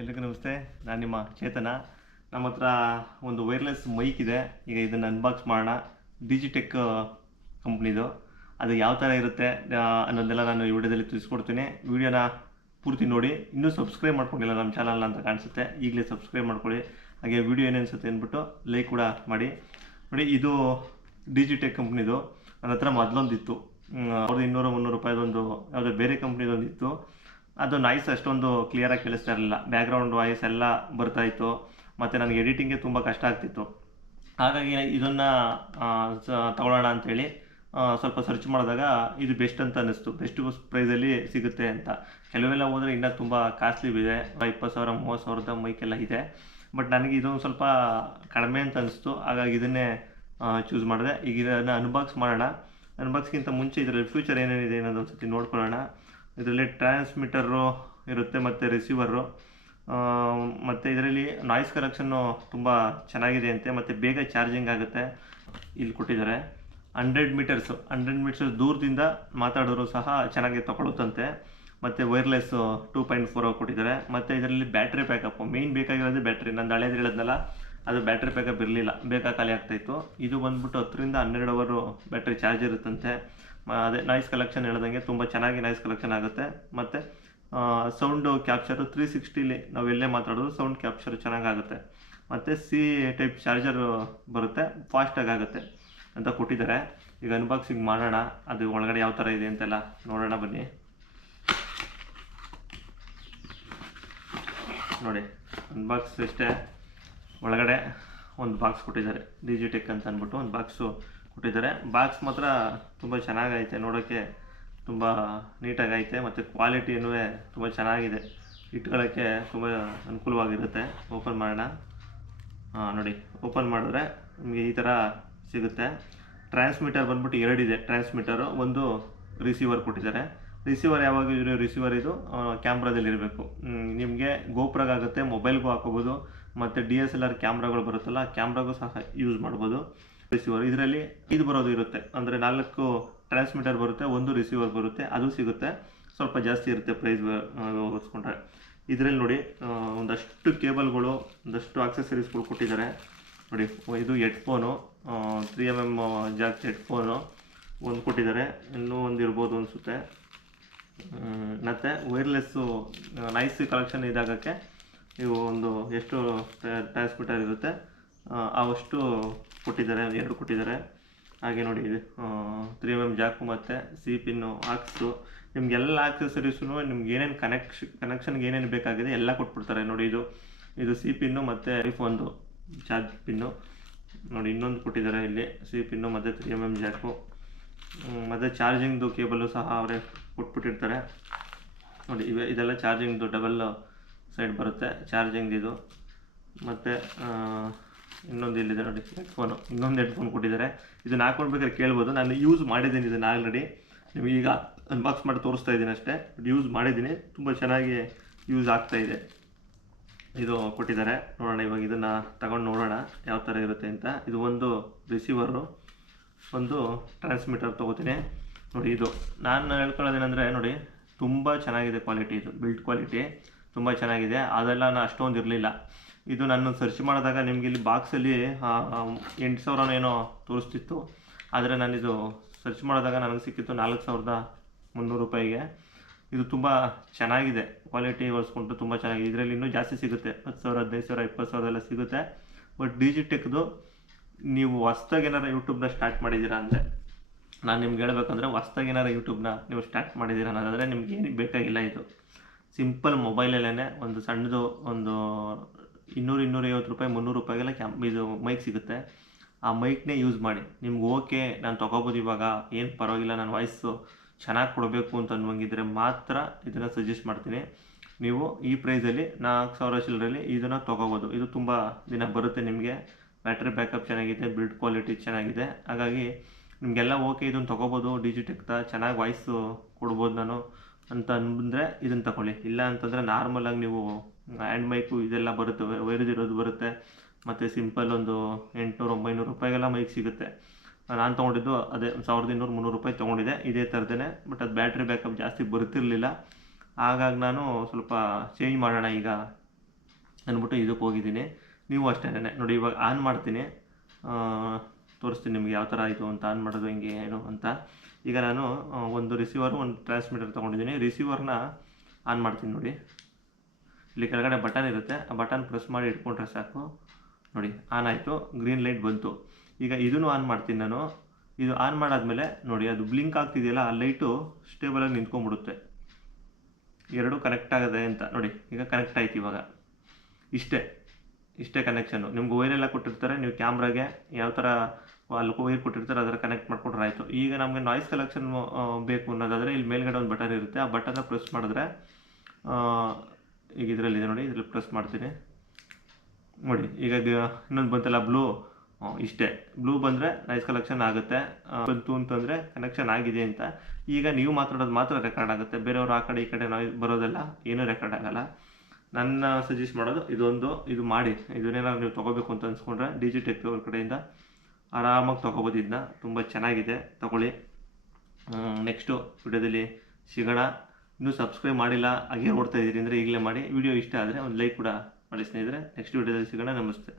ಎಲ್ರಿಗೂ ನಮಸ್ತೆ. ನಾನು ನಿಮ್ಮ ಚೇತನ. ನಮ್ಮ ಹತ್ರ ಒಂದು ವೈರ್ಲೆಸ್ ಮೈಕ್ ಇದೆ. ಈಗ ಇದನ್ನು ಅನ್ಬಾಕ್ಸ್ ಮಾಡೋಣ. ಡಿಜಿಟೆಕ್ ಕಂಪ್ನಿದು. ಅದು ಯಾವ ಥರ ಇರುತ್ತೆ ಅನ್ನೋದೆಲ್ಲ ನಾನು ಈ ವಿಡಿಯೋದಲ್ಲಿ ತಿಳಿಸ್ಕೊಡ್ತೀನಿ. ವಿಡಿಯೋನ ಪೂರ್ತಿ ನೋಡಿ. ಇನ್ನೂ ಸಬ್ಸ್ಕ್ರೈಬ್ ಮಾಡ್ಕೊಂಡಿಲ್ಲ ನಮ್ಮ ಚಾನಲ್ನ ಅಂತ ಕಾಣಿಸುತ್ತೆ, ಈಗಲೇ ಸಬ್ಸ್ಕ್ರೈಬ್ ಮಾಡ್ಕೊಳ್ಳಿ. ಹಾಗೆ ವಿಡಿಯೋ ಏನು ಅನಿಸುತ್ತೆ ಅಂದ್ಬಿಟ್ಟು ಲೈಕ್ ಕೂಡ ಮಾಡಿ. ನೋಡಿ, ಇದು ಡಿಜಿಟೆಕ್ ಕಂಪ್ನಿದು. ನನ್ನ ಹತ್ರ ಮೊದಲೊಂದಿತ್ತು, 200-300 ರೂಪಾಯಿದೊಂದು ಯಾವುದೋ ಬೇರೆ ಕಂಪ್ನಿದೊಂದಿತ್ತು. ಅದು ನಾಯ್ಸ್ ಅಷ್ಟೊಂದು ಕ್ಲಿಯರಾಗಿ ಕೇಳಿಸ್ತಾ ಇರಲಿಲ್ಲ. ಬ್ಯಾಕ್ಗ್ರೌಂಡ್ ವಾಯ್ಸ್ ಎಲ್ಲ ಬರ್ತಾಯಿತ್ತು, ಮತ್ತು ನನಗೆ ಎಡಿಟಿಂಗ್ಗೆ ತುಂಬ ಕಷ್ಟ ಆಗ್ತಿತ್ತು. ಹಾಗಾಗಿ ಇದನ್ನು ತಗೊಳ್ಳೋಣ ಅಂಥೇಳಿ ಸ್ವಲ್ಪ ಸರ್ಚ್ ಮಾಡಿದಾಗ ಇದು ಬೆಸ್ಟ್ ಅಂತ ಅನ್ನಿಸ್ತು. ಬೆಸ್ಟ್ ಪ್ರೈಸಲ್ಲಿ ಸಿಗುತ್ತೆ ಅಂತ. ಕೆಲವೆಲ್ಲ ಹೋದರೆ ಇನ್ನೂ ತುಂಬ ಕಾಸ್ಟ್ಲಿ ಇದೆ, 20,000-30,000 ಮೈಕೆಲ್ಲ ಇದೆ. ಬಟ್ ನನಗೆ ಇದೊಂದು ಸ್ವಲ್ಪ ಕಡಿಮೆ ಅಂತ ಅನಿಸ್ತು. ಹಾಗಾಗಿ ಇದನ್ನೇ ಚೂಸ್ ಮಾಡಿದೆ. ಈಗ ಇದನ್ನು ಅನ್ಬಾಕ್ಸ್ ಮಾಡೋಣ. ಅನ್ಬಾಕ್ಸ್ಗಿಂತ ಮುಂಚೆ ಇದರಲ್ಲಿ ಫ್ಯೂಚರ್ ಏನೇನಿದೆ ಅನ್ನೋದು ಒಂದು ಸತಿ ನೋಡ್ಕೊಳ್ಳೋಣ. ಇದರಲ್ಲಿ ಟ್ರಾನ್ಸ್ಮಿಟರು ಇರುತ್ತೆ ಮತ್ತು ರಿಸೀವರು, ಮತ್ತು ಇದರಲ್ಲಿ ನಾಯ್ಸ್ ಕರೆಕ್ಷನ್ನು ತುಂಬ ಚೆನ್ನಾಗಿದೆ ಅಂತೆ, ಮತ್ತು ಬೇಗ ಚಾರ್ಜಿಂಗ್ ಆಗುತ್ತೆ. ಇಲ್ಲಿ ಕೊಟ್ಟಿದ್ದಾರೆ 100 ಮೀಟರ್ಸ್ ದೂರದಿಂದ ಮಾತಾಡೋರು ಸಹ ಚೆನ್ನಾಗಿ ತಗೊಳುತ್ತಂತೆ. ಮತ್ತು ವೈರ್ಲೆಸ್ 2.4 ಕೊಟ್ಟಿದ್ದಾರೆ. ಮತ್ತು ಇದರಲ್ಲಿ ಬ್ಯಾಟ್ರಿ ಬ್ಯಾಕಪ್ ಮೇಯ್ನ್ ಬೇಕಾಗಿರೋದು ಬ್ಯಾಟ್ರಿ. ನಂದು ಹಳೇದು ಹೇಳಿದ್ನಲ್ಲ, ಅದು ಬ್ಯಾಟ್ರಿ ಬ್ಯಾಕಪ್ ಇರಲಿಲ್ಲ, ಬೇಗ ಖಾಲಿ ಆಗ್ತಾಯಿತ್ತು. ಇದು ಬಂದ್ಬಿಟ್ಟು 10-12 ಅವರು ಬ್ಯಾಟ್ರಿ ಚಾರ್ಜ್ ಇರುತ್ತಂತೆ. ಅದೇ ನಾಯ್ಸ್ ಕಲೆಕ್ಷನ್ ಹೇಳ್ದಂಗೆ ತುಂಬ ಚೆನ್ನಾಗಿ ನಾಯ್ಸ್ ಕಲೆಕ್ಷನ್ ಆಗುತ್ತೆ. ಮತ್ತು ಸೌಂಡು ಕ್ಯಾಪ್ಚರು 360ಲಿ ನಾವು ಎಲ್ಲೇ ಮಾತಾಡೋದು ಸೌಂಡ್ ಕ್ಯಾಪ್ಚರ್ ಚೆನ್ನಾಗಾಗುತ್ತೆ. ಮತ್ತು ಸಿ ಟೈಪ್ ಚಾರ್ಜರು ಬರುತ್ತೆ, ಫಾಸ್ಟಾಗಿ ಆಗುತ್ತೆ ಅಂತ ಕೊಟ್ಟಿದ್ದಾರೆ. ಈಗ ಅನ್ಬಾಕ್ಸಿಂಗ್ ಮಾಡೋಣ. ಅದು ಒಳಗಡೆ ಯಾವ ಥರ ಇದೆ ಅಂತೆಲ್ಲ ನೋಡೋಣ ಬನ್ನಿ. ನೋಡಿ, ಅನ್ಬಾಕ್ಸ್ ಅಷ್ಟೇ. ಒಳಗಡೆ ಒಂದು ಬಾಕ್ಸ್ ಕೊಟ್ಟಿದ್ದಾರೆ, ಡಿಜಿಟೆಕ್ ಅಂತ ಅಂದ್ಬಿಟ್ಟು ಒಂದು ಬಾಕ್ಸು ಕೊಟ್ಟಿದ್ದಾರೆ. ಬಾಕ್ಸ್ ಮಾತ್ರ ತುಂಬ ಚೆನ್ನಾಗೈತೆ, ನೋಡೋಕ್ಕೆ ತುಂಬ ನೀಟಾಗೈತೆ. ಮತ್ತು ಕ್ವಾಲಿಟಿನೂ ತುಂಬ ಚೆನ್ನಾಗಿದೆ, ಇಟ್ಕೊಳ್ಳೋಕ್ಕೆ ತುಂಬ ಅನುಕೂಲವಾಗಿರುತ್ತೆ. ಓಪನ್ ಮಾಡೋಣ. ನೋಡಿ, ಓಪನ್ ಮಾಡಿದ್ರೆ ನಿಮಗೆ ಈ ಥರ ಸಿಗುತ್ತೆ. ಟ್ರಾನ್ಸ್ಮಿಟರ್ ಬಂದ್ಬಿಟ್ಟು 2 ಇದೆ ಟ್ರಾನ್ಸ್ಮಿಟರು. ಒಂದು ರಿಸೀವರ್ ಕೊಟ್ಟಿದ್ದಾರೆ. ರಿಸೀವರ್ ಯಾವಾಗ ರಿಸೀವರ್ ಇದು ಕ್ಯಾಮ್ರಾದಲ್ಲಿ ಇರಬೇಕು. ನಿಮಗೆ ಗೋಪ್ರಾಗುತ್ತೆ, ಮೊಬೈಲ್ಗೂ ಹಾಕೋಬೋದು, ಮತ್ತು DSLR ಕ್ಯಾಮ್ರಾಗಳು ಬರುತ್ತಲ್ಲ, ಕ್ಯಾಮ್ರಾಗೂ ಸಹ ಯೂಸ್ ಮಾಡ್ಬೋದು. ರಿಸೀವರ್ ಇದರಲ್ಲಿ 5 ಬರೋದು ಇರುತ್ತೆ, ಅಂದರೆ 4 ಟ್ರಾನ್ಸ್ಮಿಟರ್ ಬರುತ್ತೆ, 1 ರಿಸೀವರ್ ಬರುತ್ತೆ. ಅದು ಸಿಗುತ್ತೆ, ಸ್ವಲ್ಪ ಜಾಸ್ತಿ ಇರುತ್ತೆ ಪ್ರೈಸ್ ಹೋಲಿಸ್ಕೊಂಡ್ರೆ. ಇದರಲ್ಲಿ ನೋಡಿ ಒಂದಷ್ಟು ಕೇಬಲ್ಗಳು, ಒಂದಷ್ಟು ಆಕ್ಸೆಸರೀಸ್ಗಳು ಕೊಟ್ಟಿದ್ದಾರೆ. ನೋಡಿ, ಇದು ಹೆಡ್ಫೋನು, 3mm ಜಾಕ್ ಹೆಡ್ಫೋನು ಒಂದು ಕೊಟ್ಟಿದ್ದಾರೆ. ಇನ್ನೂ ಒಂದು ಇರ್ಬೋದು ಅನಿಸುತ್ತೆ. ಮತ್ತು ವೈರ್ಲೆಸ್ಸು ನಾಯ್ಸ್ ಕಲೆಕ್ಷನ್ ಇದಾಗೋಕ್ಕೆ ಇವು ಒಂದು ಎಷ್ಟು ಟ್ರಾನ್ಸ್ಮಿಟರ್ ಇರುತ್ತೆ ಅವಷ್ಟು ಕೊಟ್ಟಿದ್ದಾರೆ, 2 ಕೊಟ್ಟಿದ್ದಾರೆ. ಹಾಗೆ ನೋಡಿ, 3mm ಜಾಕು ಮತ್ತು ಸಿ ಪಿನ್ನು, ಆಕ್ಸು, ನಿಮಗೆಲ್ಲ ಆಕ್ಸೆಸರೀಸು ನಿಮ್ಗೆ ಏನೇನು ಕನೆಕ್ಷನ್ಗೆ ಏನೇನು ಬೇಕಾಗಿದೆ ಎಲ್ಲ ಕೊಟ್ಬಿಡ್ತಾರೆ. ನೋಡಿ, ಇದು ಸಿ ಪಿನ್ನು ಮತ್ತು ಐಫೋನ್ದು ಚಾರ್ಜ್ ಪಿನ್ನು. ನೋಡಿ, ಇನ್ನೊಂದು ಕೊಟ್ಟಿದ್ದಾರೆ ಇಲ್ಲಿ, ಸಿ ಪಿನ್ನು ಮತ್ತು 3mm ಜಾಕು, ಮತ್ತು ಚಾರ್ಜಿಂಗ್ದು ಕೇಬಲ್ಲು ಸಹ ಅವರೇ ಕೊಟ್ಬಿಟ್ಟಿರ್ತಾರೆ. ನೋಡಿ, ಇದೆಲ್ಲ ಚಾರ್ಜಿಂಗ್ದು ಡಬಲ್ ಸೈಡ್ ಬರುತ್ತೆ ಚಾರ್ಜಿಂಗ್ ಇದು. ಮತ್ತು ಇನ್ನೊಂದು ಇಲ್ಲಿದೆ ನೋಡಿ, ಇನ್ನೊಂದು ಹೆಡ್ಫೋನ್ ಕೊಟ್ಟಿದ್ದಾರೆ. ಇದನ್ನು ಹಾಕ್ಕೊಳ್ಬೇಕಾದ್ರೆ ಕೇಳ್ಬೋದು. ನಾನು ಯೂಸ್ ಮಾಡಿದ್ದೀನಿ ಇದನ್ನು ಆಲ್ರೆಡಿ, ನಿಮಗೆ ಈಗ ಅನ್ಬಾಕ್ಸ್ ಮಾಡಿ ತೋರಿಸ್ತಾ ಇದ್ದೀನಿ ಅಷ್ಟೇ. ಯೂಸ್ ಮಾಡಿದ್ದೀನಿ, ತುಂಬ ಚೆನ್ನಾಗಿ ಯೂಸ್ ಆಗ್ತಾಯಿದೆ. ಇದು ಕೊಟ್ಟಿದ್ದಾರೆ. ನೋಡೋಣ, ಇವಾಗ ಇದನ್ನು ತಗೊಂಡು ನೋಡೋಣ ಯಾವ ಥರ ಇರುತ್ತೆ ಅಂತ. ಇದು ಒಂದು ರಿಸೀವರು, ಒಂದು ಟ್ರಾನ್ಸ್ಮಿಟರ್ ತೊಗೋತೀನಿ. ನೋಡಿ, ಇದು ನಾನು ಹೇಳ್ಕೊಳ್ಳೋದೇನೆಂದರೆ, ನೋಡಿ, ತುಂಬ ಚೆನ್ನಾಗಿದೆ ಕ್ವಾಲಿಟಿ. ಇದು ಬಿಲ್ಡ್ ಕ್ವಾಲಿಟಿ ತುಂಬ ಚೆನ್ನಾಗಿದೆ. ಅದೆಲ್ಲ ನಾನು ಅಷ್ಟೊಂದು ಇರಲಿಲ್ಲ. ಇದು ನಾನು ಸರ್ಚ್ ಮಾಡಿದಾಗ ನಿಮಗೆ ಇಲ್ಲಿ ಬಾಕ್ಸಲ್ಲಿ 8,000 ಏನೋ ತೋರಿಸ್ತಿತ್ತು. ಆದರೆ ನಾನಿದು ಸರ್ಚ್ ಮಾಡಿದಾಗ ನನಗೆ ಸಿಕ್ಕಿತ್ತು 4,300 ರೂಪಾಯಿಗೆ. ಇದು ತುಂಬ ಚೆನ್ನಾಗಿದೆ, ಕ್ವಾಲಿಟಿ ಹೋಲಿಸ್ಕೊಂಡು ತುಂಬ ಚೆನ್ನಾಗಿದೆ. ಇದರಲ್ಲಿ ಇನ್ನೂ ಜಾಸ್ತಿ ಸಿಗುತ್ತೆ, 10,000, 15,000, 20,000 ಎಲ್ಲ ಸಿಗುತ್ತೆ. ಬಟ್ ಡಿಜಿಟೆಕ್ದು ನೀವು ಹೊಸ್ದಾಗಿ ಏನಾರು ಯೂಟ್ಯೂಬ್ನ ಸ್ಟಾರ್ಟ್ ಮಾಡಿದ್ದೀರಾ ಅಂದರೆ, ನಾನು ನಿಮ್ಗೆ ಹೇಳ್ಬೇಕಂದ್ರೆ ಹೊಸ್ದಾಗಿ ಏನಾರು ಯೂಟ್ಯೂಬ್ನ ನೀವು ಸ್ಟಾರ್ಟ್ ಮಾಡಿದ್ದೀರಾ ಅನ್ನೋದಾದರೆ ನಿಮ್ಗೆ ಏನಕ್ಕೆ ಬೇಕಾಗಿಲ್ಲ. ಇದು ಸಿಂಪಲ್ ಮೊಬೈಲಲ್ಲೇ ಒಂದು ಸಣ್ಣದು ಒಂದು 200-250 ರೂಪಾಯಿ, 300 ರೂಪಾಯಿಗೆಲ್ಲ ಇದು ಮೈಕ್ ಸಿಗುತ್ತೆ. ಆ ಮೈಕ್ನೇ ಯೂಸ್ ಮಾಡಿ. ನಿಮ್ಗೆ ಓಕೆ, ನಾನು ತೊಗೋಬೋದು, ಇವಾಗ ಏನು ಪರವಾಗಿಲ್ಲ, ನಾನು ವಾಯ್ಸು ಚೆನ್ನಾಗಿ ಕೊಡಬೇಕು ಅಂತ ಅನ್ನುವಂಗಿದ್ರೆ ಮಾತ್ರ ಇದನ್ನು ಸಜೆಸ್ಟ್ ಮಾಡ್ತೀನಿ. ನೀವು ಈ ಪ್ರೈಸಲ್ಲಿ 4,000 ಚಿಲ್ಲರಲ್ಲಿ ಇದನ್ನು ತೊಗೋಬೋದು. ಇದು ತುಂಬ ದಿನ ಬರುತ್ತೆ ನಿಮಗೆ. ಬ್ಯಾಟ್ರಿ ಬ್ಯಾಕಪ್ ಚೆನ್ನಾಗಿದೆ, ಬಿಲ್ಡ್ ಕ್ವಾಲಿಟಿ ಚೆನ್ನಾಗಿದೆ. ಹಾಗಾಗಿ ನಿಮಗೆಲ್ಲ ಓಕೆ, ಇದನ್ನು ತೊಗೋಬೋದು. ಡಿಜಿಟೆಕ್ದ ಚೆನ್ನಾಗಿ ವಾಯ್ಸು ಕೊಡ್ಬೋದು ನಾನು ಅಂತ ಅಂದರೆ ಇದನ್ನು ತಗೊಳ್ಳಿ. ಇಲ್ಲ ಅಂತಂದರೆ ನಾರ್ಮಲಾಗಿ ನೀವು ಹ್ಯಾಂಡ್ ಮೈಕು ಇದೆಲ್ಲ ಬರುತ್ತೆ, ವೈರ್ದಿರೋದು ಬರುತ್ತೆ. ಮತ್ತು ಸಿಂಪಲ್ ಒಂದು 800-900 ರೂಪಾಯಿಗೆಲ್ಲ ಮೈಕ್ ಸಿಗುತ್ತೆ. ನಾನು ತೊಗೊಂಡಿದ್ದು ಅದೇ 1,200-300 ರೂಪಾಯಿ ತೊಗೊಂಡಿದ್ದೆ, ಇದೇ ಥರದೇ. ಬಟ್ ಅದು ಬ್ಯಾಟ್ರಿ ಬ್ಯಾಕಪ್ ಜಾಸ್ತಿ ಬರ್ತಿರಲಿಲ್ಲ. ಹಾಗಾಗಿ ನಾನು ಸ್ವಲ್ಪ ಚೇಂಜ್ ಮಾಡೋಣ ಈಗ ಅಂದ್ಬಿಟ್ಟು ಇದಕ್ಕೆ ಹೋಗಿದ್ದೀನಿ. ನೀವು ಅಷ್ಟೇ ನೋಡಿ, ಇವಾಗ ಆನ್ ಮಾಡ್ತೀನಿ, ತೋರಿಸ್ತೀನಿ ನಿಮಗೆ ಯಾವ ಥರ ಆಯಿತು ಅಂತ, ಆನ್ ಮಾಡೋದು ಹೆಂಗೆ ಏನು ಅಂತ. ಈಗ ನಾನು ಒಂದು ರಿಸೀವರು ಒಂದು ಟ್ರಾನ್ಸ್ಮಿಟರ್ ತೊಗೊಂಡಿದ್ದೀನಿ. ರಿಸೀವರ್ನ ಆನ್ ಮಾಡ್ತೀನಿ ನೋಡಿ. ಇಲ್ಲಿ ಕೆಳಗಡೆ ಬಟನ್ ಇರುತ್ತೆ, ಆ ಬಟನ್ ಪ್ರೆಸ್ ಮಾಡಿ ಇಟ್ಕೊಂಡ್ರೆ ಸಾಕು. ನೋಡಿ ಆನ್ ಆಯಿತು, ಗ್ರೀನ್ ಲೈಟ್ ಬಂತು. ಈಗ ಇದನ್ನು ಆನ್ ಮಾಡ್ತೀನಿ ನಾನು. ಇದು ಆನ್ ಮಾಡಾದ್ಮೇಲೆ ನೋಡಿ ಅದು ಬ್ಲಿಂಕ್ ಆಗ್ತಿದೆಯಲ್ಲ, ಆ ಲೈಟು ಸ್ಟೇಬಲಾಗಿ ನಿಂತ್ಕೊಂಡ್ಬಿಡುತ್ತೆ. ಎರಡು ಕನೆಕ್ಟ್ ಆಗದೆ ಅಂತ ನೋಡಿ. ಈಗ ಕನೆಕ್ಟ್ ಆಯ್ತು. ಇವಾಗ ಇಷ್ಟೇ ಕನೆಕ್ಷನ್ನು. ನಿಮ್ಗೆ ವೈರೆಲ್ಲ ಕೊಟ್ಟಿರ್ತಾರೆ, ನೀವು ಕ್ಯಾಮ್ರಾಗೆ ಯಾವ ಥರ ಅಲ್ಲಿ ವೈರ್ ಕೊಟ್ಟಿರ್ತಾರೆ ಅದರ ಕನೆಕ್ಟ್ ಮಾಡ್ಕೊಂಡ್ರೆ ಆಯಿತು. ಈಗ ನಮಗೆ ನಾಯ್ಸ್ ಕಲೆಕ್ಷನ್ ಬೇಕು ಅನ್ನೋದಾದರೆ ಇಲ್ಲಿ ಮೇಲ್ಗಡೆ ಒಂದು ಬಟನ್ ಇರುತ್ತೆ, ಆ ಬಟನ್ನ ಪ್ರೆಸ್ ಮಾಡಿದ್ರೆ ಈಗ ಇದರಲ್ಲಿದೆ ನೋಡಿ, ಇದರಲ್ಲಿ ಪ್ರೆಸ್ ಮಾಡ್ತೀನಿ ನೋಡಿ. ಈಗ ಇನ್ನೊಂದು ಬಂತಲ್ಲ ಬ್ಲೂ, ಬ್ಲೂ ಬಂದರೆ ನಾಯ್ಸ್ ಕಲೆಕ್ಷನ್ ಆಗುತ್ತೆ. ಬಂತು ಅಂತಂದರೆ ಕನೆಕ್ಷನ್ ಆಗಿದೆ ಅಂತ. ಈಗ ನೀವು ಮಾತಾಡೋದು ಮಾತ್ರ ರೆಕಾರ್ಡ್ ಆಗುತ್ತೆ, ಬೇರೆಯವರು ಆ ಕಡೆ ಈ ಕಡೆ ನಾಯ್ಸ್ ಬರೋದೆಲ್ಲ ಏನೂ ರೆಕಾರ್ಡ್ ಆಗೋಲ್ಲ. ನನ್ನ ಸಜೆಸ್ಟ್ ಮಾಡೋದು ಇದು ಮಾಡಿ. ಇದನ್ನೇನಾದ್ರು ನೀವು ತೊಗೋಬೇಕು ಅಂತ ಅನ್ಸ್ಕೊಂಡ್ರೆ ಡಿಜಿಟೆಕ್ ಅವ್ರ ಕಡೆಯಿಂದ ಆರಾಮಾಗಿ ತೊಗೋಬೋದು. ಇದನ್ನ ತುಂಬ ಚೆನ್ನಾಗಿದೆ, ತೊಗೊಳ್ಳಿ. ನೆಕ್ಸ್ಟು ವಿಡಿಯೋದಲ್ಲಿ ಸಿಗೋಣ. ಇನ್ನೂ ಸಬ್ಸ್ಕ್ರೈಬ್ ಮಾಡಿಲ್ಲ, ಹಾಗೆ ನೋಡ್ತಾ ಇದ್ದೀರಿ ಅಂದರೆ ಈಗಲೇ ಮಾಡಿ. ವಿಡಿಯೋ ಇಷ್ಟ ಆದರೆ ಒಂದು ಲೈಕ್ ಕೂಡ ಮಾಡಿ ಸ್ನೇಹಿತರೆ. ನೆಕ್ಸ್ಟ್ ವಿಡಿಯೋದಲ್ಲಿ ಸಿಗೋಣ. ನಮಸ್ತೆ.